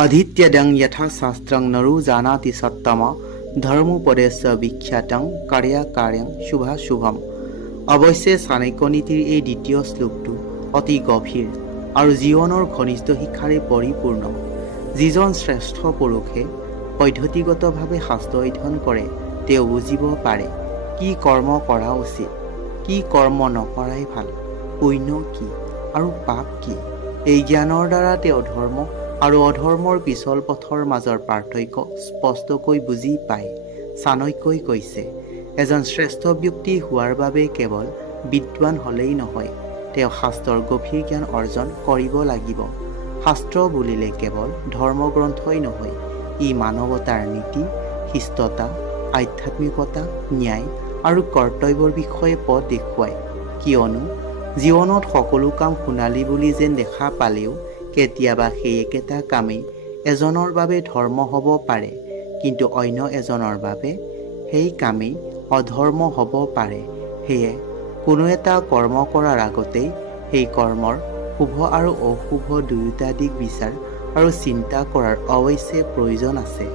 অধীত্যদং যথা শাস্ত্ৰং নৰু জানাতি সত্তম ধৰ্মোপদেশ বিখ্যাতং কাৰ্যাকাৰ্যং শুভাশুভম। অৱশ্যে চাণক্য নীতিৰ এই দ্বিতীয় শ্লোকটো অতি গভীৰ আৰু জীৱনৰ ঘনিষ্ঠ শিক্ষাৰে পৰিপূৰ্ণ। যিজন শ্ৰেষ্ঠ পুৰুষে পদ্ধতিগতভাৱে শাস্ত্ৰ অধ্যয়ন কৰে তেওঁ বুজিব পাৰে কি কৰ্ম কৰা উচিত, কি কৰ্ম নকৰাই ভাল, পুণ্য কি আৰু পাপ কি। এই জ্ঞানৰ দ্বাৰা তেওঁ ধৰ্ম আৰু অধৰ্মৰ পিছল পথৰ মাজৰ পাৰ্থক্য স্পষ্টকৈ বুজি পায়। চাণক্যই কৈছে, এজন শ্ৰেষ্ঠ ব্যক্তি হোৱাৰ বাবে কেৱল বিদ্বান হ'লেই নহয়, তেওঁ শাস্ত্ৰৰ গভীৰ জ্ঞান অৰ্জন কৰিব লাগিব। শাস্ত্ৰ বুলিলে কেৱল ধৰ্মগ্ৰন্থই নহয়, ই মানৱতাৰ নীতি, শিষ্টতা, আধ্যাত্মিকতা, ন্যায় আৰু কৰ্তব্যৰ বিষয়ে পথ দেখুৱায়। কিয়নো জীৱনত সকলো কাম সোণালী বুলি যেন দেখা পালেও কেতিয়াবা সেই একেটা কামেই এজনৰ বাবে ধৰ্ম হ'ব পাৰে, কিন্তু অন্য এজনৰ বাবে সেই কামেই অধৰ্ম হ'ব পাৰে। সেয়ে কোনো এটা কৰ্ম কৰাৰ আগতেই সেই কৰ্মৰ শুভ আৰু অশুভ দুয়োটা দিশ বিচাৰ আৰু চিন্তা কৰাৰ অৱশ্যে প্ৰয়োজন আছে।